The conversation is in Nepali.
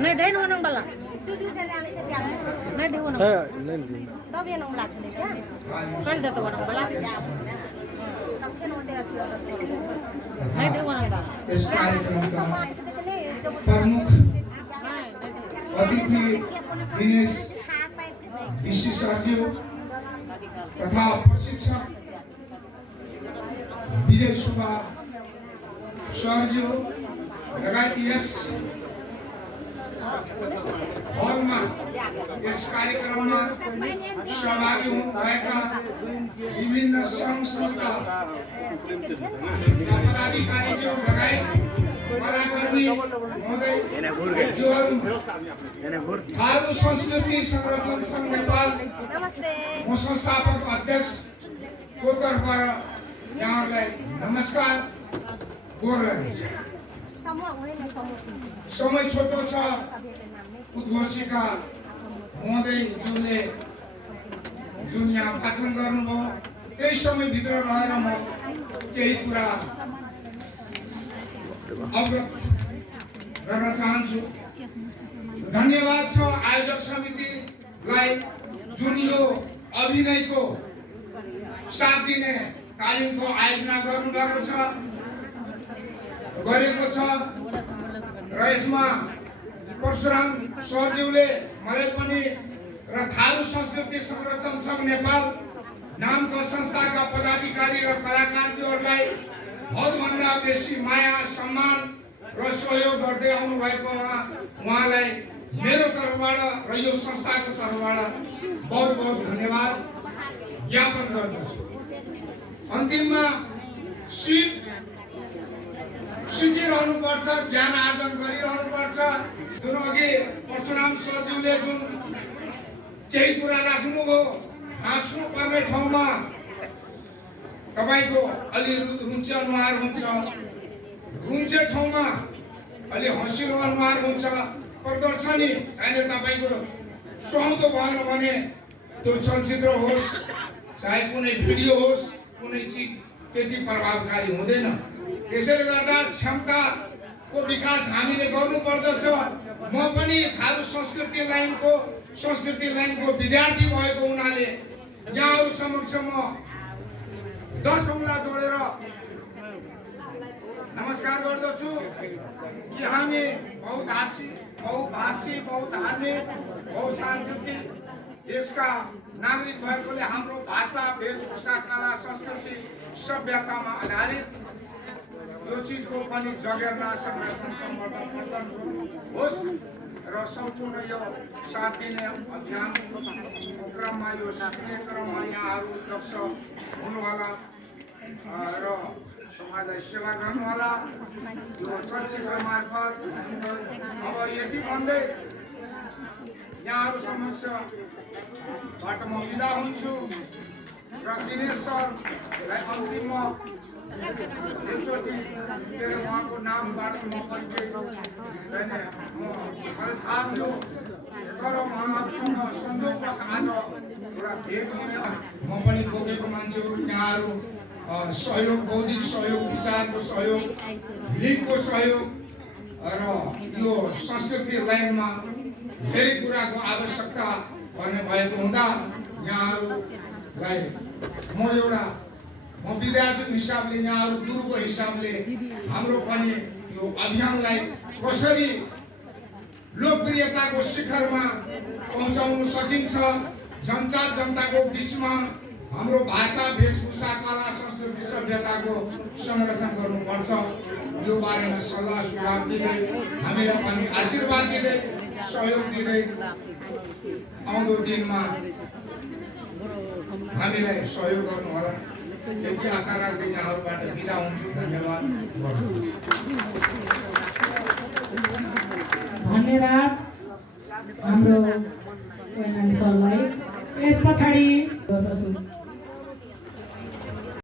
नहीं दे नो नंग बला नहीं दे नो नहीं तब ये नंग लाग्छ नि कल दे तो नंग बला नहीं दे नंग बला इस कार्यक्रम का प्रमुख अतिथि दिनेश ऋषि सरज्यू तथा प्रशिक्षक विजय सुब्बा सरज्यू लगायत यस हलमा यस कार्यक्रममा सहभागी हुनुभएका विभिन्न सङ्घ संस्था पदाधिकारीज्यू लगायत कलाकर्मी महोदय थारू संस्कृति संरक्षण संघ नेपाल म संस्थापक अध्यक्ष को तर्फबाट यहाँहरूलाई नमस्कार गोर लाग्छ। समय छोटो छ। उद्घोषिका महोदयज्यूले जुन यहाँ भाषण गर्नुभयो त्यही समयभित्र रहेर म केही कुरा अवगत गर्न चाहन्छु। धन्यवाद छ आयोजक समितिलाई जुन यो अभिनयको साथ दिने तालिमको आयोजना गर्नुभएको छ गरेको छ र यसमा परशुराम सरज्यूले मलाई पनि र थारू संस्कृति संरक्षण संघ नेपाल नामका संस्थाका पदाधिकारी र कलाकारहरूलाई हदभन्दा बेसी माया सम्मान र सहयोग गर्दै आउनु भएकोमा उहाँलाई मेरो तर्फबाट र यो संस्थाको तर्फबाट बहुत बहुत धन्यवाद ज्ञापन गर्दछु। अन्तिममा सिकिरहनुपर्छ, ज्ञान आर्जन गरिरहनुपर्छ। जुन अघि परशुराम सरज्यूले जुन केही कुरा राख्नुभयो हाँस्नु पर्ने ठाउँमा तपाईको अलि रुन्छ अनुहार हुन्छ, रुन्छ ठाउँमा अलि हँसिलो अनुहार हुन्छ। प्रदर्शनी चाहे तपाईको सुहाउँदो भएन भने त्यो चलचित्र होस् चाहे कुनै भिडियो होस् कुनै चिज त्यति प्रभावकारी हुँदैन। त्यसैले गर्दा क्षमताको विकास हामीले गर्नुपर्दछ। म पनि थारू संस्कृति लाइनको विद्यार्थी भएको हुनाले यहाँहरू समक्ष म 10 औँला जोडेर नमस्कार गर्दछु कि हामी बहुभाषी, बहुधार्मिक, बहुसांस्कृतिक देशका नागरिक भएकोले हाम्रो भाषा, वेशभूषा, कला, संस्कृति, सभ्यतामा आधारित यो चिजको पनि जगेर्ना संरक्षण सम्वर्धन होस् र सम्पूर्ण यो साथ दिने अभियानको क्रममा यो सिक्ने क्रममा यहाँहरू दक्ष हुनुहोला र समाजलाई सेवा गर्नुहोला। यो चलचित्र मार्फत अब यति भन्दै यहाँहरू समक्षबाट म बिदा हुन्छु र दिनेश सरलाई अन्तिममा एकचोटि उहाँको नामबाट म परिचय छैन मलाई थाहा थियो तर उहाँहरूसँग संजोगवश आज एउटा भेट हुने म पनि बोकेको मान्छे हो। यहाँहरू सहयोग, बौद्धिक सहयोग, विचारको सहयोग, लिङ्कको सहयोग र यो संस्कृति लाइनमा धेरै कुराको आवश्यकता पर्ने भएको हुँदा यहाँहरूलाई म विद्यार्थीको हिसाबले यहाँहरू गुरुको हिसाबले हाम्रो पनि यो अभियानलाई कसरी लोकप्रियताको शिखरमा पहुँचाउन सकिन्छ, जनताको बिचमा हाम्रो भाषा, वेशभूषा, कला, संस्कृति, सभ्यताको संरक्षण गर्नुपर्छ। यो बारेमा सल्लाह सुझाव दिँदै हामीलाई पनि आशीर्वाद दिँदै सहयोग दिँदै आउँदो दिनमा हामीलाई सहयोग गर्नुहोला। यति आशा राख्दै यहाँहरूबाट बिदा हुन्छु। धन्यवाद। धन्यवाद हाम्रो सरलाई। यस पछाडि